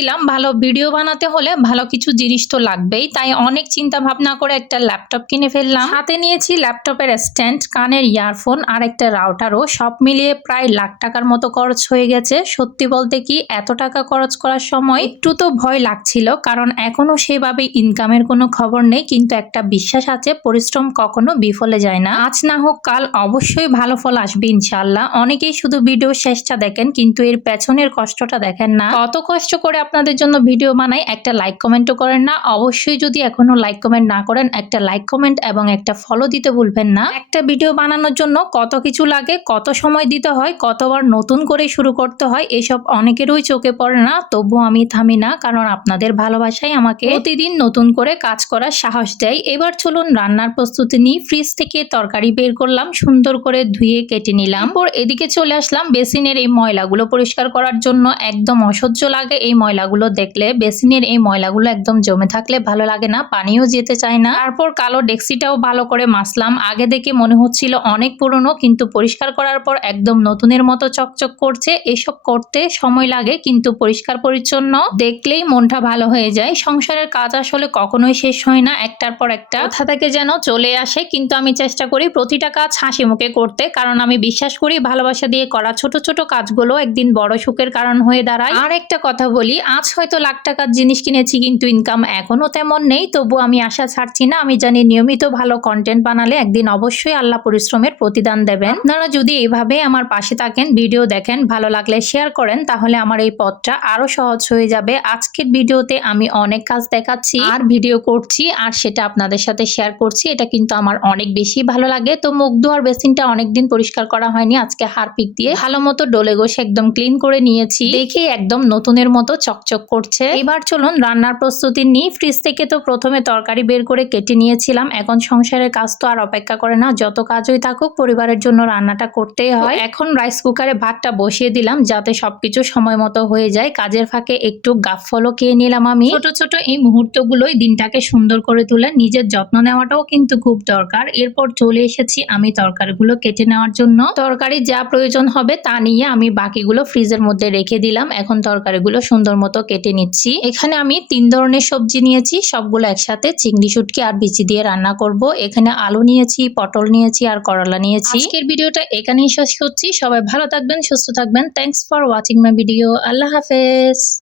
ভাবছিলাম ভালো ভিডিও বানাতে হলে ভালো কিছু জিনিস তো লাগবেই, তাই অনেক চিন্তা ভাবনা করে একটা ল্যাপটপ কিনে ফেললাম। হাতে নিয়েছি ল্যাপটপের স্ট্যান্ড, কানের ইয়ারফোন আর একটা রাউটারও। সব মিলিয়ে প্রায় লাখ টাকার মতো খরচ হয়ে গেছে। সত্যি বলতে কি, এত টাকা খরচ করার সময় একটু তো ভয় লাগছিল, কারণ এখনো সেভাবে ইনকামের কোনো খবর নেই, কিন্তু একটা বিশ্বাস আছে পরিশ্রম কখনো বিফলে যায় না। আজ না হোক কাল অবশ্যই ভালো ফল আসবে ইনশাআল্লাহ। অনেকেই শুধু ভিডিও শেষটা দেখেন, কিন্তু এর পেছনের কষ্টটা দেখেন না। কত কষ্ট করে আপনাদের জন্য ভিডিও বানাই, একটা লাইক কমেন্টও করেন না। অবশ্যই যদি এখনো লাইক কমেন্ট না করেন, একটা লাইক কমেন্ট এবং একটা ফলো দিতে ভুলবেন না। একটা ভিডিও বানানোর জন্য কত কিছু লাগে, কত সময় দিতে হয়, কতবার নতুন করে শুরু করতে হয়, এসব অনেকেরই চোখে পড়ে না। তবু আমি থামি না, কারণ আপনাদের ভালোবাসাই আমাকে প্রতিদিন নতুন করে কাজ করার সাহস দেয়। এবার চলুন রান্নার প্রস্তুতি নিই। ফ্রিজ থেকে তরকারি বের করলাম, সুন্দর করে ধুয়ে কেটে নিলাম। পর এদিকে চলে আসলাম বেসিনের এই ময়লাগুলো পরিষ্কার করার জন্য। একদম অসহ্য লাগে এই ময়লাগুলো দেখলে। বেসিনের এই ময়লাগুলো একদম জমে থাকলে ভালো লাগে না, পানিও যেতে চায় না। তারপর কালো ডেক্সিটাও ভালো করে মাজলাম। আগে দেখে মনে হচ্ছিল অনেক পুরনো, কিন্তু পরিষ্কার করার পর একদম নতুনের মতো চকচক করছে। এসব করতে সময় লাগে, কিন্তু পরিষ্কার পরিচ্ছন্ন দেখলেই মনটা ভালো হয়ে যায়। সংসারের কাজ আসলে কখনোই শেষ হয় না, একটার পর একটা কোথা থেকে যেন চলে আসে, কিন্তু আমি চেষ্টা করি প্রতিটা কাজ হাসি মুখে করতে, কারণ আমি বিশ্বাস করি ভালোবাসা দিয়ে করা ছোট ছোট কাজগুলো একদিন বড় সুখের কারণ হয়ে দাঁড়ায়। আর একটা কথা বলি, আজ হয়তো লাখ টাকার জিনিস কিনেছি, কিন্তু ইনকাম এখনো তেমন নেই, তবু আমি আশা ছাড়ছি না। আমি জানি নিয়মিত ভালো কন্টেন্ট বানালে একদিন অবশ্যই আল্লাহ পরিশ্রমের প্রতিদান দেবেন। আপনারা যদি এইভাবে আমার পাশে থাকেন, ভিডিও দেখেন, ভালো লাগলে শেয়ার করেন, তাহলে আমার এই পথটা আরো সহজ হয়ে যাবে। আজকের ভিডিওতে আমি অনেক কাজ দেখাচ্ছি আর ভিডিও করছি, আর সেটা আপনাদের সাথে শেয়ার করছি। এটা কিন্তু আমার অনেক বেশি ভালো লাগে। তো মুখ ধোয়ার বেসিনটা অনেকদিন পরিষ্কার করা হয়নি, আজকে হারপিক দিয়ে ভালো মতো ডলে ঘষে একদম ক্লিন করে নিয়েছি। দেখে একদম নতুনের মতো চকচক করছে। এবার চলুন রান্নার প্রস্তুতি নিই। ফ্রিজ থেকে তো প্রথমে তরকারি বের করে কেটে নিয়েছিলাম। এখন সংসারের কাজ তো আর অপেক্ষা করে না, যত কাজই থাকুক পরিবারের জন্য রান্নাটা করতেই হয়। এখন রাইস কুকারে ভাতটা বসিয়ে দিলাম, যাতে সবকিছু সময় মতো হয়ে যায়। কাজের ফাঁকে একটু গাফফলও খেয়ে নিলাম আমি। ছোট ছোট এই মুহূর্তগুলোই দিনটাকে সুন্দর করে তোলে। নিজের যত্ন নেওয়াটাও কিন্তু খুব দরকার। এরপর চলে এসেছি আমি তরকারিগুলো কেটে নেওয়ার জন্য। তরকারি যা প্রয়োজন হবে তা নিয়ে আমি বাকিগুলো ফ্রিজের মধ্যে রেখে দিলাম। এখন তরকারিগুলো সুন্দর মতো কেটে নিচ্ছি। এখানে আমি 3 ধরনের সবজি নিয়েছি, সবগুলো একসাথে চিংড়ি শুটকি আর বিচি দিয়ে রান্না করব। এখানে আলু নিয়েছি, পটল নিয়েছি আর করলা নিয়েছি। আজকের ভিডিওটা এখানেই শেষ করছি। সবাই ভালো থাকবেন, সুস্থ থাকবেন। Thanks for watching my video. আল্লাহ হাফেজ।